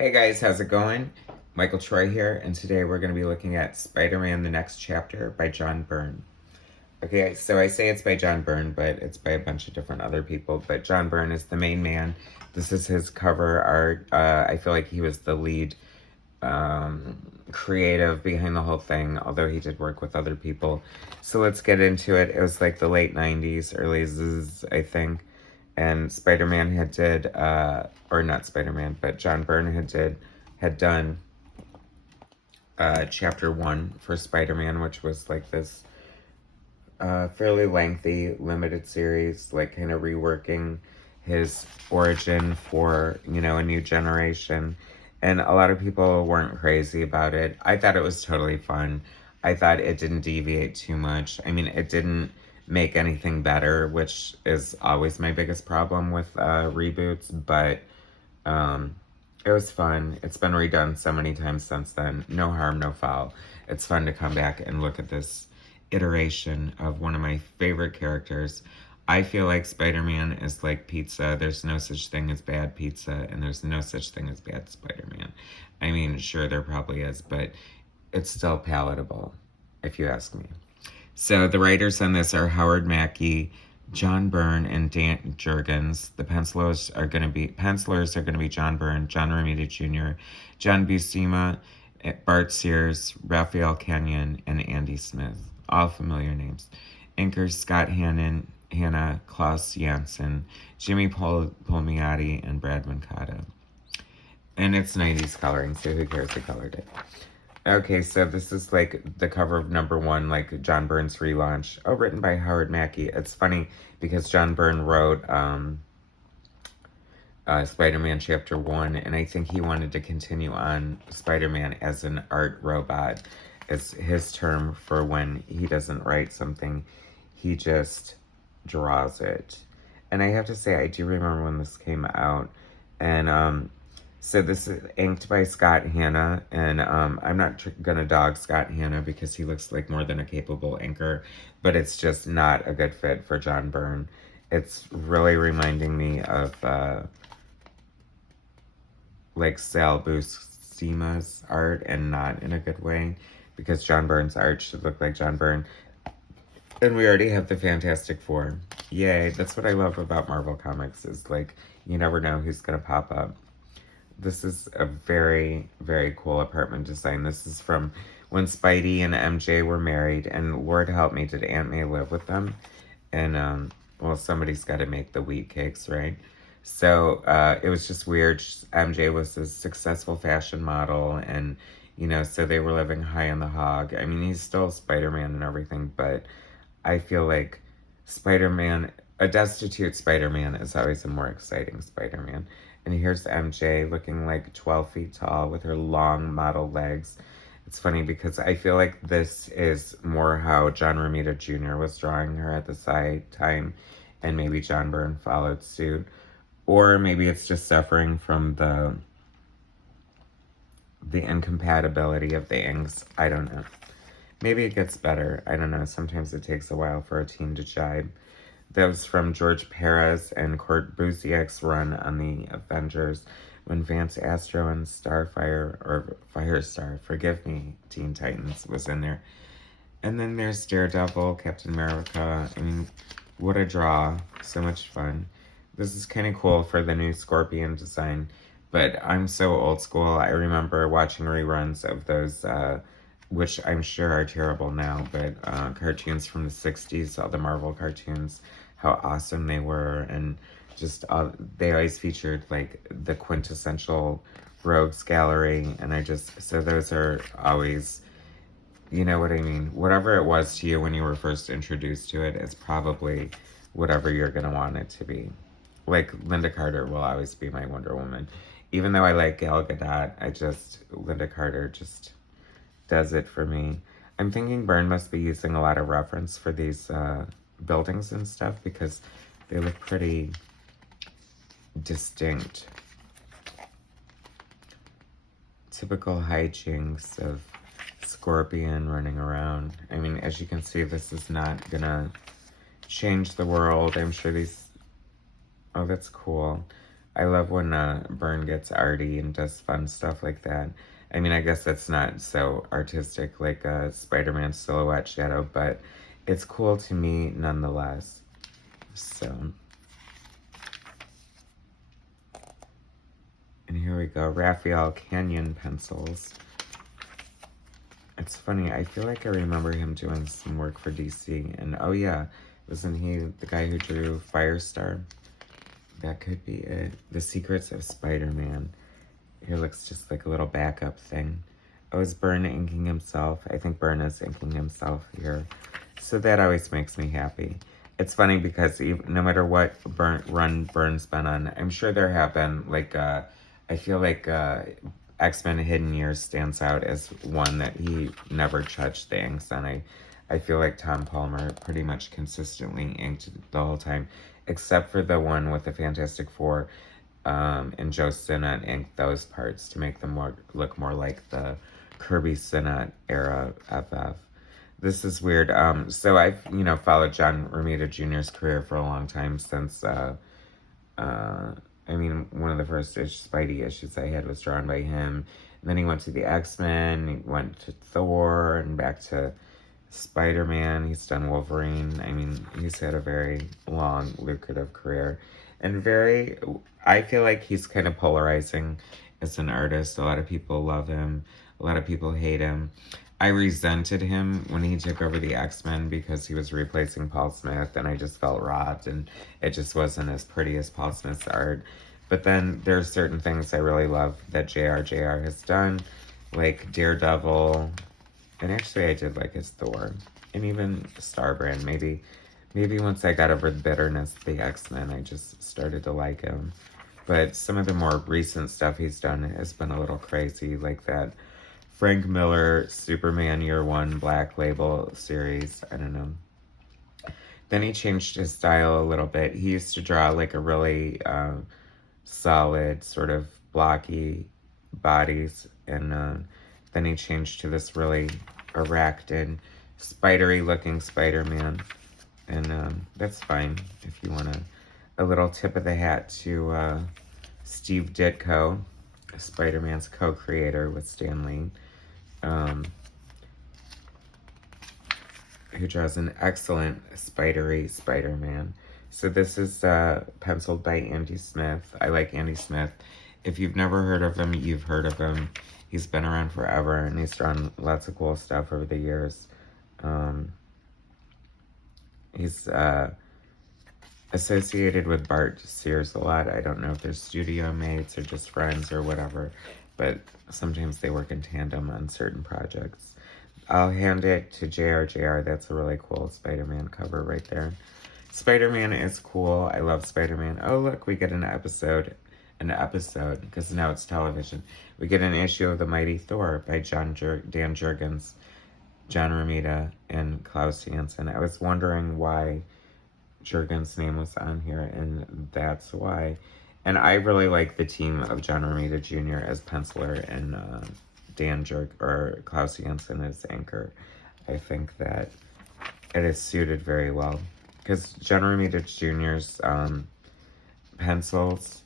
Hey guys, how's it going? Michael Troy here, and today we're going to be looking at Spider-Man The Next Chapter by John Byrne. Okay, so I say it's by John Byrne, but it's by a bunch of different other people, but John Byrne is the main man. This is his cover art. I feel like he was the lead creative behind the whole thing, although he did work with other people. So let's get into it. It was like the late 90s, early zzz, I think. And Spider-Man or not Spider-Man, but John Byrne had done chapter 1 for Spider-Man, which was like this fairly lengthy, limited series, like kind of reworking his origin for, a new generation. And a lot of people weren't crazy about it. I thought it was totally fun. I thought it didn't deviate too much. I mean, it didn't make anything better, which is always my biggest problem with reboots, but it was fun. It's been redone so many times since then. No harm, no foul. It's fun to come back and look at this iteration of one of my favorite characters. I feel like Spider-Man is like pizza. There's no such thing as bad pizza, and there's no such thing as bad Spider-Man. I mean, sure, there probably is, but it's still palatable, if you ask me. So the writers on this are Howard Mackie, John Byrne, and Dan Jurgens. The pencilers are going to be John Byrne, John Romita Jr., John Buscema, Bart Sears, Raphael Kenyon, and Andy Smith. All familiar names. Inkers Scott Hanna, Klaus Janson, Jimmy Palmiotti, and Brad Mancata. And it's 90s coloring, so who cares who colored it? Okay, so this is like the cover of #1, like John Byrne's relaunch. Oh, written by Howard Mackie. It's funny because John Byrne wrote Spider-Man Chapter 1, and I think he wanted to continue on Spider-Man as an art robot. It's his term for when he doesn't write something, he just draws it. And I have to say, I do remember when this came out, and so this is inked by Scott Hanna, and I'm not gonna dog Scott Hanna because he looks like more than a capable inker, but it's just not a good fit for John Byrne. It's really reminding me of like Sal Buscema's art, and not in a good way, because John Byrne's art should look like John Byrne. And we already have the Fantastic Four. Yay, that's what I love about Marvel Comics, is like, you never know who's gonna pop up. This is a very, very cool apartment design. This is from when Spidey and MJ were married, and Lord help me, did Aunt May live with them? And, well, somebody's got to make the wheat cakes, right? So it was just weird. MJ was a successful fashion model, and, so they were living high on the hog. I mean, he's still Spider-Man and everything, but I feel like Spider-Man, a destitute Spider-Man is always a more exciting Spider-Man. And here's MJ looking like 12 feet tall with her long model legs. It's funny because I feel like this is more how John Romita Jr. was drawing her at the time, and maybe John Byrne followed suit. Or maybe it's just suffering from the incompatibility of the inks. I don't know. Maybe it gets better. I don't know. Sometimes it takes a while for a team to jibe. That was from George Perez and Kurt Busiek's run on the Avengers when Vance Astro and Firestar, forgive me, Teen Titans was in there. And then there's Daredevil, Captain America. I mean, what a draw. So much fun. This is kind of cool for the new Scorpion design, but I'm so old school. I remember watching reruns of those, which I'm sure are terrible now, but cartoons from the 60s, all the Marvel cartoons, how awesome they were, and just they always featured like the quintessential rogues gallery, and so those are always, you know what I mean, whatever it was to you when you were first introduced to it is probably whatever you're gonna want it to be. Like Linda Carter will always be my Wonder Woman, even though I like Gal Gadot. Linda Carter just does it for me. I'm thinking Byrne must be using a lot of reference for these buildings and stuff because they look pretty distinct. Typical hijinks of Scorpion running around. I mean, as you can see, this is not gonna change the world. I'm sure these... Oh, that's cool. I love when Byrne gets arty and does fun stuff like that. I mean, I guess that's not so artistic like a Spider-Man silhouette shadow, but it's cool to me nonetheless. So, and here we go, Raphael Canyon pencils. It's funny, I feel like I remember him doing some work for DC, and oh yeah, wasn't he the guy who drew Firestar? That could be it. The Secrets of Spider-Man. Here looks just like a little backup thing. Oh, is Byrne inking himself? I think Byrne is inking himself here. So that always makes me happy. It's funny because even, no matter what run Byrne's been on, I'm sure there have been, like, I feel like X-Men Hidden Years stands out as one that he never touched the inks on. I feel like Tom Palmer pretty much consistently inked the whole time, except for the one with the Fantastic Four, and Joe Sinnott inked those parts to make them look more like the Kirby Sinnott era FF. This is weird. So I've, followed John Romita Jr.'s career for a long time since, I mean, one of the first Spidey issues I had was drawn by him. And then he went to the X-Men, he went to Thor, and back to Spider-Man. He's done Wolverine. I mean, he's had a very long, lucrative career. And I feel like he's kind of polarizing as an artist. A lot of people love him. A lot of people hate him. I resented him when he took over the X-Men because he was replacing Paul Smith, and I just felt robbed, and it just wasn't as pretty as Paul Smith's art. But then there's certain things I really love that JR has done, like Daredevil, and actually I did like his Thor, and even Starbrand. Maybe once I got over the bitterness of the X-Men, I just started to like him. But some of the more recent stuff he's done has been a little crazy, like that Frank Miller Superman Year One Black Label series. I don't know. Then he changed his style a little bit. He used to draw like a really solid, sort of blocky bodies, and then he changed to this really arachnid, spidery looking Spider-Man. And that's fine if you want a little tip of the hat to Steve Ditko, Spider-Man's co-creator with Stan Lee, who draws an excellent spidery Spider-Man. So this is penciled by Andy Smith. I like Andy Smith. If you've never heard of him, you've heard of him. He's been around forever, and he's drawn lots of cool stuff over the years. He's associated with Bart Sears a lot. I don't know if they're studio mates or just friends or whatever, but sometimes they work in tandem on certain projects. I'll hand it to JR. That's a really cool Spider-Man cover right there. Spider-Man is cool. I love Spider-Man. Oh, look, we get an episode, because now it's television. We get an issue of The Mighty Thor by Dan Jurgens, John Romita, and Klaus Janson. I was wondering why Jurgens' name was on here, and that's why. And I really like the team of John Romita Jr. as penciler and Klaus Janson as anchor. I think that it is suited very well, because John Romita Jr.'s pencils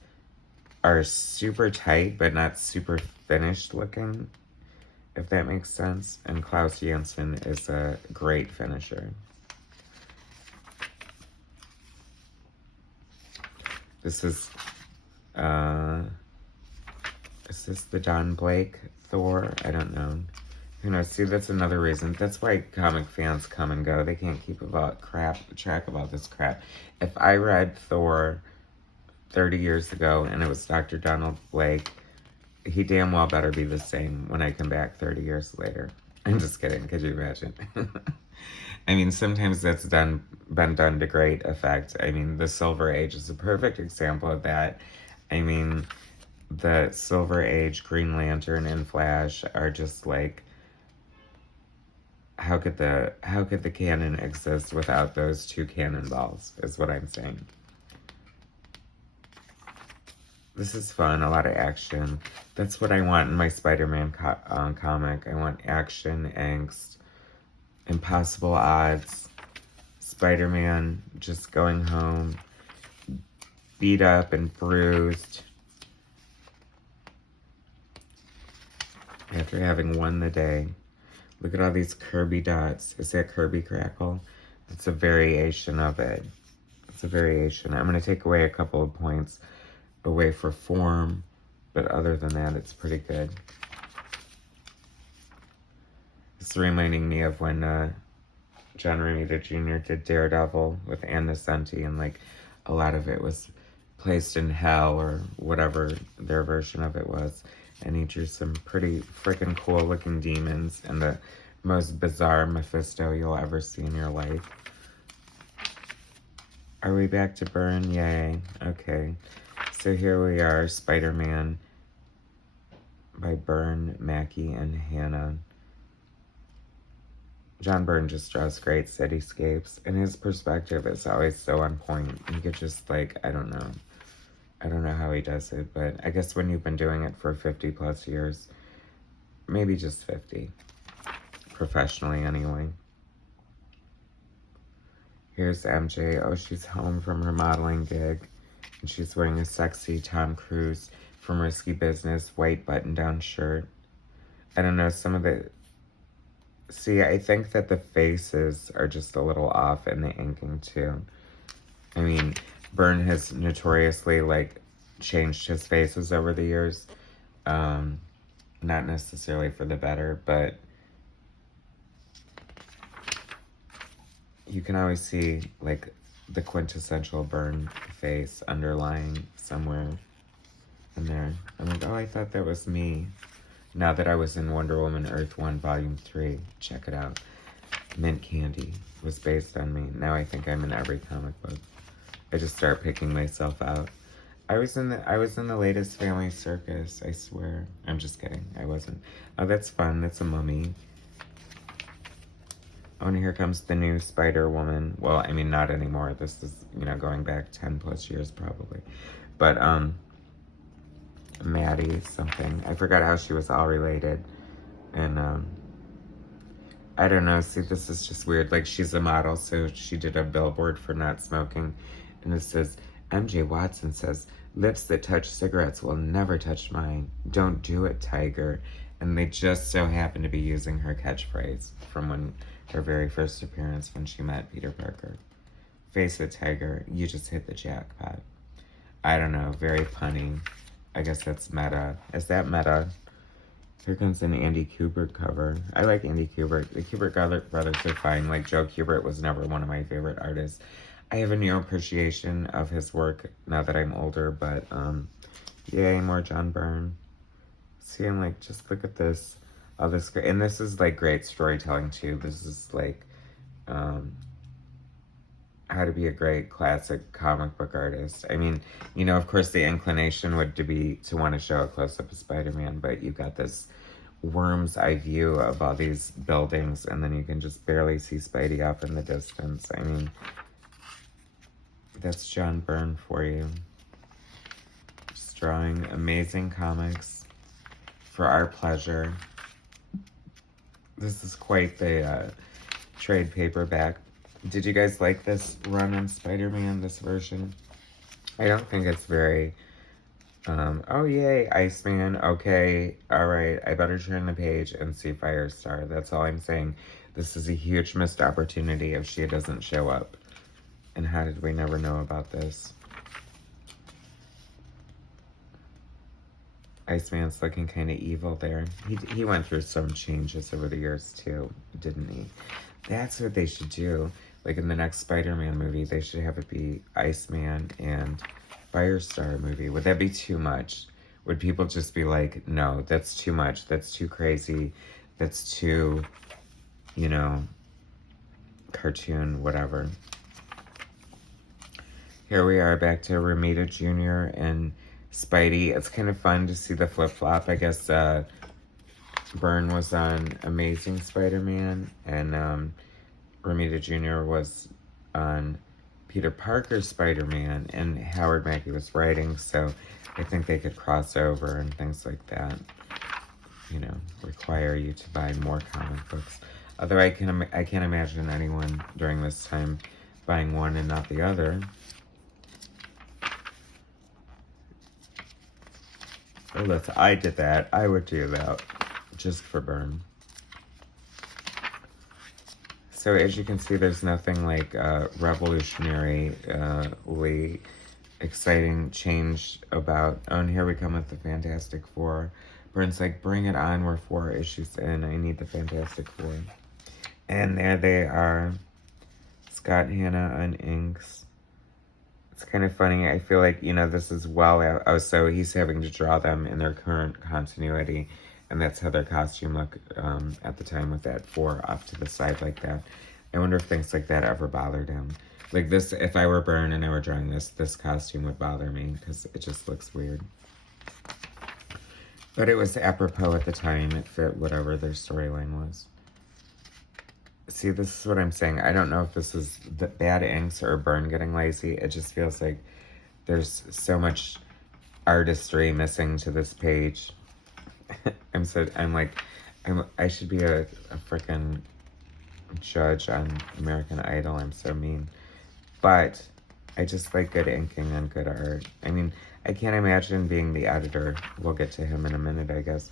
are super tight, but not super finished looking, if that makes sense. And Klaus Janson is a great finisher. This is this the Don Blake Thor? I don't know. Who knows? See, that's another reason. That's why comic fans come and go. They can't keep track about this crap. If I read Thor 30 years ago and it was Dr. Donald Blake, he damn well better be the same when I come back 30 years later. I'm just kidding. Could you imagine? I mean, sometimes that's been done to great effect. I mean, the Silver Age is a perfect example of that. I mean, the Silver Age, Green Lantern, and Flash are just like, how could the canon exist without those two cannonballs, is what I'm saying. This is fun, a lot of action. That's what I want in my Spider-Man comic. I want action, angst, impossible odds, Spider-Man just going home, beat up and bruised after having won the day. Look at all these Kirby dots. Is that Kirby Crackle? It's a variation of it. It's a variation. I'm going to take away a couple of points away for form, but other than that, it's pretty good. It's reminding me of when John Romita Jr. did Daredevil with Ann Nesenti, and like a lot of it was placed in hell or whatever their version of it was. And he drew some pretty freaking cool looking demons and the most bizarre Mephisto you'll ever see in your life. Are we back to Byrne? Yay. Okay. So here we are, Spider-Man by Byrne, Mackie, and Hannah. John Byrne just draws great cityscapes, and his perspective is always so on point. You could just, like, I don't know how he does it, but I guess when you've been doing it for 50 plus years, maybe just 50, professionally anyway. Here's MJ. Oh, she's home from her modeling gig, and she's wearing a sexy Tom Cruise from Risky Business white button-down shirt. I don't know, some of the... See, I think that the faces are just a little off in the inking, too. I mean, Byrne has notoriously, like, changed his faces over the years. Not necessarily for the better, but you can always see, like, the quintessential Byrne face underlying somewhere in there. I'm like, oh, I thought that was me. Now that I was in Wonder Woman Earth 1 Volume 3. Check it out. Mint Candy was based on me. Now I think I'm in every comic book. I just start picking myself out. I was in the latest Family Circus, I swear. I'm just kidding. I wasn't. Oh, that's fun. That's a mummy. Oh, and here comes the new Spider-Woman. Well, I mean, not anymore. This is, you know, going back 10 plus years probably. But, Maddie something. I forgot how she was all related. And, I don't know. See, this is just weird. Like, she's a model, so she did a billboard for not smoking. And it says, MJ Watson says, lips that touch cigarettes will never touch mine. Don't do it, Tiger. And they just so happen to be using her catchphrase from her very first appearance when she met Peter Parker. Face it, Tiger. You just hit the jackpot. I don't know. Very punny. I guess that's meta. Is that meta? Here comes an Andy Kubert cover. I like Andy Kubert. The Kubert brothers are fine. Like, Joe Kubert was never one of my favorite artists. I have a new appreciation of his work now that I'm older, but, yay, more John Byrne. See, I'm like, just look at this. All this great, and this is, like, great storytelling, too. This is, like, how to be a great classic comic book artist. I mean, you know, of course the inclination would be to want to show a close-up of Spider-Man, but you've got this worm's eye view of all these buildings, and then you can just barely see Spidey off in the distance. I mean, that's John Byrne for you. Just drawing amazing comics for our pleasure. This is quite the trade paperback. Did you guys like this run on Spider-Man, this version? I don't think it's very, oh yay, Iceman, okay, alright, I better turn the page and see Firestar. That's all I'm saying. This is a huge missed opportunity if she doesn't show up. And how did we never know about this? Iceman's looking kind of evil there. He went through some changes over the years too, didn't he? That's what they should do. Like, in the next Spider-Man movie, they should have it be Iceman and Firestar movie. Would that be too much? Would people just be like, no, that's too much. That's too crazy. That's too, you know, cartoon, whatever. Here we are back to Romita Jr. and Spidey. It's kind of fun to see the flip-flop. I guess Byrne was on Amazing Spider-Man, and Romita Jr. was on Peter Parker's Spider-Man, and Howard Mackie was writing, so I think they could cross over and things like that, you know, require you to buy more comic books. Although I can't imagine anyone during this time buying one and not the other. Oh, I did that. I would do that. Just for Byrne. So as you can see, there's nothing like revolutionary, exciting change about, oh, and here we come with the Fantastic Four. Byrne's like, bring it on, we're 4 issues in, I need the Fantastic Four. And there they are, Scott Hanna on inks. It's kind of funny, I feel like, this is so he's having to draw them in their current continuity, and that's how their costume looked at the time with that 4 off to the side like that. I wonder if things like that ever bothered him. Like this, if I were Byrne and I were drawing this costume would bother me because it just looks weird. But it was apropos at the time. It fit whatever their storyline was. See, this is what I'm saying. I don't know if this is the bad inks or Byrne getting lazy. It just feels like there's so much artistry missing to this page. I should be a freaking judge on American Idol. I'm so mean. But I just like good inking and good art. I mean, I can't imagine being the editor. We'll get to him in a minute, I guess.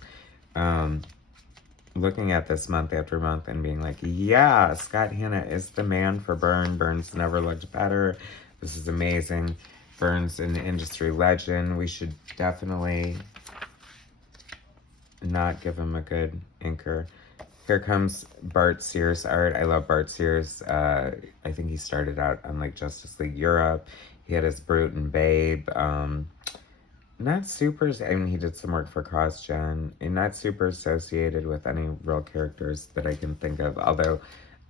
Looking at this month after month and being like, yeah, Scott Hanna is the man for Byrne. Byrne's never looked better. This is amazing. Byrne's an industry legend. We should definitely not give him a good inker. Here comes Bart Sears art. I love Bart Sears. I think he started out on like Justice League Europe. He had his Brute and Babe. Not super, I mean, he did some work for CrossGen. And not super associated with any real characters that I can think of. Although,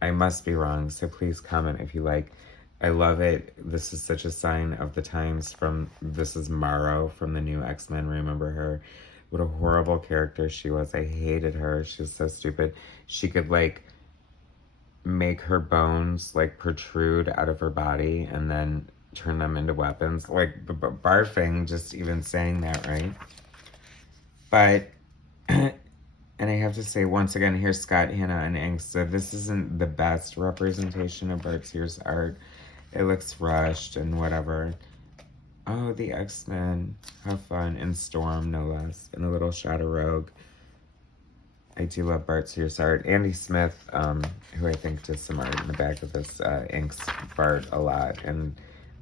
I must be wrong, so please comment if you like. I love it. This is such a sign of the times this is Morrow from the new X-Men. Remember her? What a horrible character she was. I hated her. She was so stupid. She could, like, make her bones, like, protrude out of her body and then turn them into weapons. Like, barfing, just even saying that, right? But, and I have to say, once again, here's Scott Hanna and inks. So this isn't the best representation of Bart Sears' art. It looks rushed and whatever. Oh, the X-Men. How fun. And Storm, no less. And a little shot of Rogue. I do love Bart Sears' art. Andy Smith, who I think does some art in the back of this, inks Bart a lot. And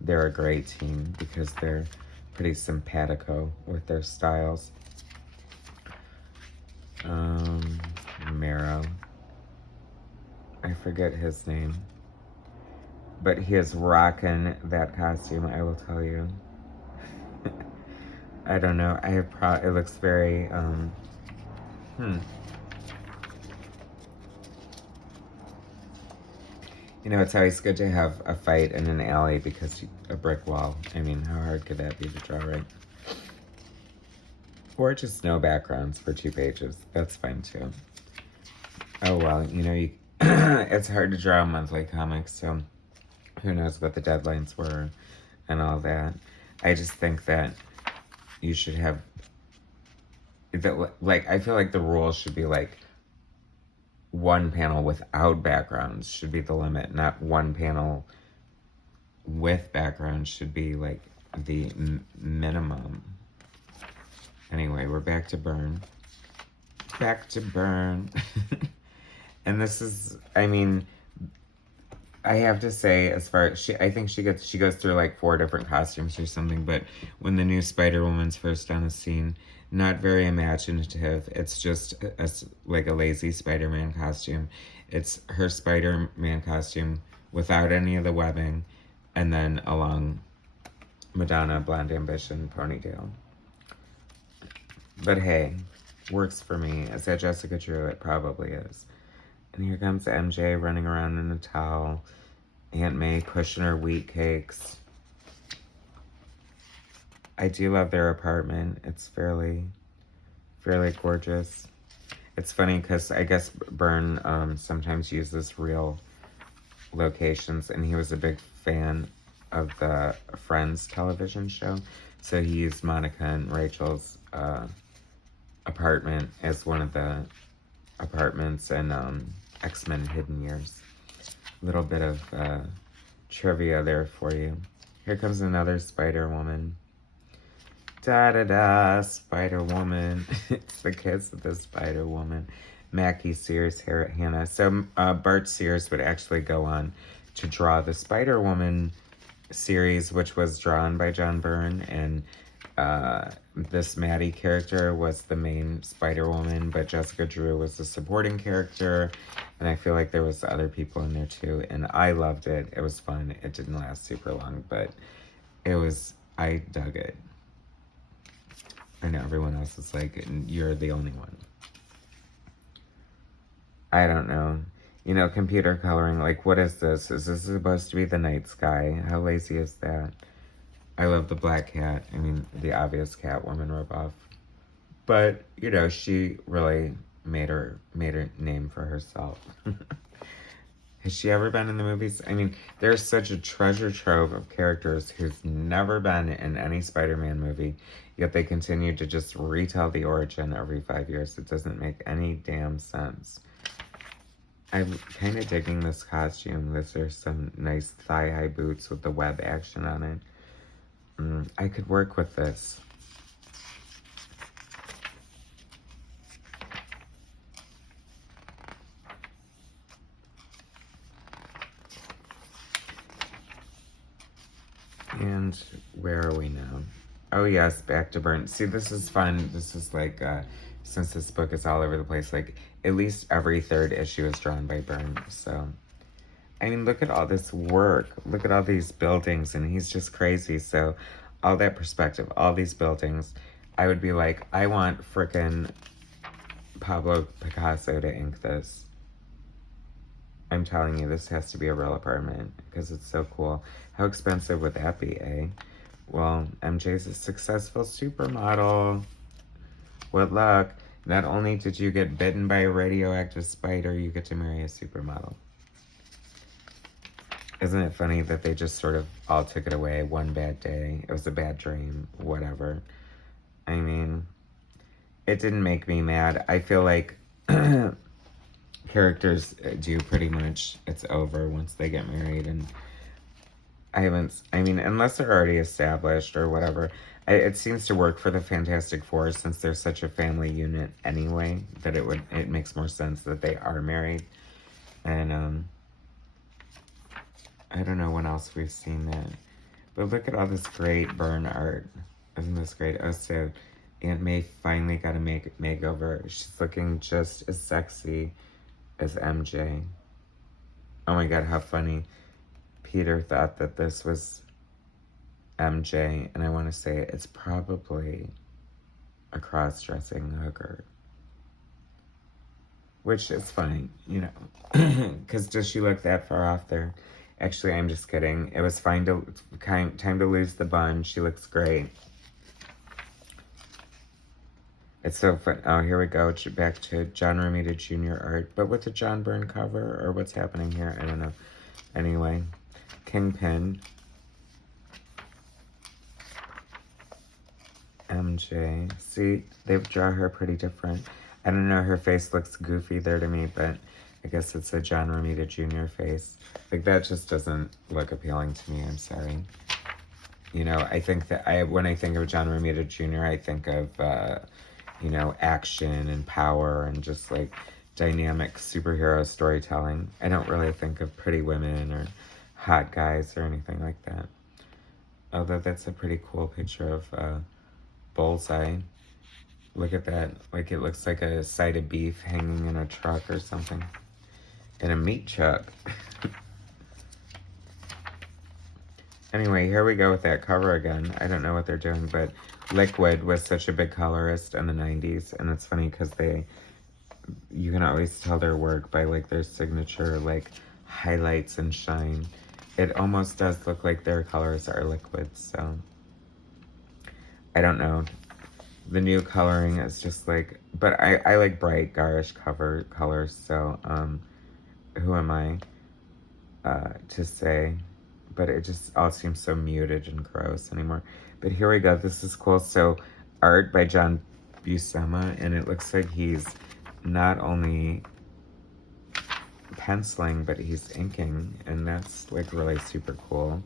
they're a great team because they're pretty simpatico with their styles. Marrow. I forget his name. But he is rocking that costume, I will tell you. I don't know. It looks very, You know, it's always good to have a fight in an alley because a brick wall. I mean, how hard could that be to draw, right? Or just no backgrounds for 2 pages. That's fine, too. Oh, well, it's hard to draw monthly comics, so who knows what the deadlines were and all that. I just think that you should have, I feel like the rules should be like 1 panel without backgrounds should be the limit, not 1 panel with backgrounds should be like the minimum. Anyway, we're back to Byrne. Back to Byrne. And this is, I mean, I have to say, as far as I think she goes through like 4 different costumes or something, but when the new Spider-Woman's first on the scene, not very imaginative. It's just like a lazy Spider-Man costume. It's her Spider-Man costume without any of the webbing, and then a long Madonna Blonde Ambition ponytail. But hey, works for me. Is that Jessica Drew? It probably is. And here comes MJ running around in a towel. Aunt May pushing her wheat cakes. I do love their apartment. It's fairly gorgeous. It's funny because I guess Byrne sometimes uses real locations, and he was a big fan of the Friends television show. So he used Monica and Rachel's apartment as one of the apartments in X-Men Hidden Years. A little bit of trivia there for you. Here comes another Spider-Woman. Da-da-da, Spider-Woman. It's the kids of the Spider-Woman. Mackie, Sears, Hannah. So Bart Sears would actually go on to draw the Spider-Woman series, which was drawn by John Byrne, and this Maddie character was the main Spider-Woman, but Jessica Drew was the supporting character, and I feel like there was other people in there too, and I loved it. It was fun. It didn't last super long, but I dug it. I know everyone else is like, you're the only one. I don't know. You know, computer coloring, like, what is this? Is this supposed to be the night sky? How lazy is that? I love the black cat. I mean, the obvious Catwoman ripoff. But, you know, she really made her name for herself. Has she ever been in the movies? I mean, there's such a treasure trove of characters who's never been in any Spider-Man movie, yet they continue to just retell the origin every 5 years. It doesn't make any damn sense. I'm kind of digging this costume. There's some nice thigh-high boots with the web action on it. I could work with this. And where are we now? Oh yes, back to Byrne. See, this is fun. This is like, since this book is all over the place, like, at least every third issue is drawn by Byrne, so. I mean, look at all this work. Look at all these buildings, and he's just crazy, so all that perspective, all these buildings, I would be like, I want frickin' Pablo Picasso to ink this. I'm telling you, this has to be a real apartment, because it's so cool. How expensive would that be, eh? Well, MJ's a successful supermodel. What luck. Not only did you get bitten by a radioactive spider, you get to marry a supermodel. Isn't it funny that they just sort of all took it away one bad day? It was a bad dream, whatever. I mean, it didn't make me mad. I feel like characters do pretty much, it's over once they get married, and I mean, unless they're already established or whatever, it seems to work for the Fantastic Four since they're such a family unit anyway, that it makes more sense that they are married. And, I don't know when else we've seen that. But look at all this great Byrne art. Isn't this great? Oh, so Aunt May finally got a makeover. She's looking just as sexy as MJ. Oh my god, how funny. Peter thought that this was MJ, and I want to say it's probably a cross-dressing hooker. Which is fine, you know. Because does she look that far off there? Actually, I'm just kidding. It was time to lose the bun. She looks great. It's so fun. Oh, here we go. Back to John Romita Jr. art. But with the John Byrne cover, or what's happening here? I don't know. Anyway, Kingpin. MJ. See, they've drawn her pretty different. I don't know, her face looks goofy there to me, but I guess it's a John Romita Jr. face. Like, that just doesn't look appealing to me, I'm sorry. You know, I think that when I think of John Romita Jr., I think of, you know, action and power and just, like, dynamic superhero storytelling. I don't really think of pretty women or hot guys or anything like that. Although that's a pretty cool picture of Bullseye. Look at that. Like, it looks like a side of beef hanging in a truck or something. In a meat truck. Anyway, here we go with that cover again. I don't know what they're doing, but Liquid was such a big colorist in the 90s, and it's funny because you can always tell their work by, like, their signature, like, highlights and shine. It almost does look like their colors are liquids, so I don't know. The new coloring is just like, but I like bright, garish colors, so who am I to say? But it just all seems so muted and gross anymore. But here we go. This is cool. So art by John Buscema, and it looks like he's not only penciling, but he's inking, and that's like really super cool.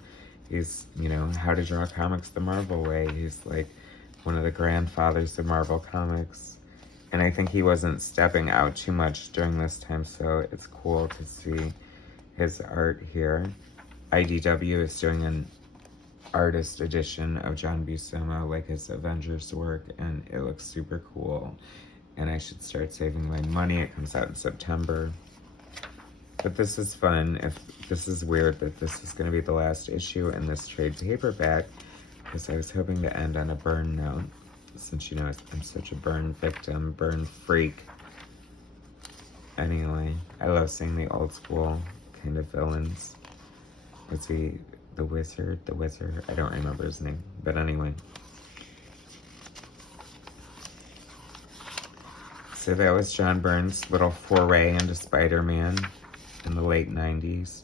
He's, you know, how to draw comics the Marvel way. He's like one of the grandfathers of Marvel Comics. And I think he wasn't stepping out too much during this time, so it's cool to see his art here. IDW is doing an artist edition of John Buscema, like his Avengers work, and it looks super cool. And I should start saving my money. It comes out in September. But this is fun. This is weird that this is going to be the last issue in this trade paperback, because I was hoping to end on a Byrne note, since you know I'm such a Byrne victim, Byrne freak. Anyway, I love seeing the old school kind of villains. Was he the wizard? I don't remember his name. But anyway. So that was John Byrne's little foray into Spider-Man in the late 90s.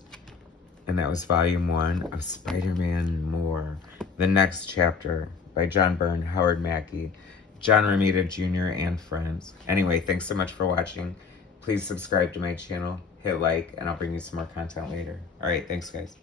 And that was volume 1 of Spider-Man More. The Next Chapter by John Byrne, Howard Mackie, John Romita Jr., and friends. Anyway, thanks so much for watching. Please subscribe to my channel, hit like, and I'll bring you some more content later. Alright, thanks guys.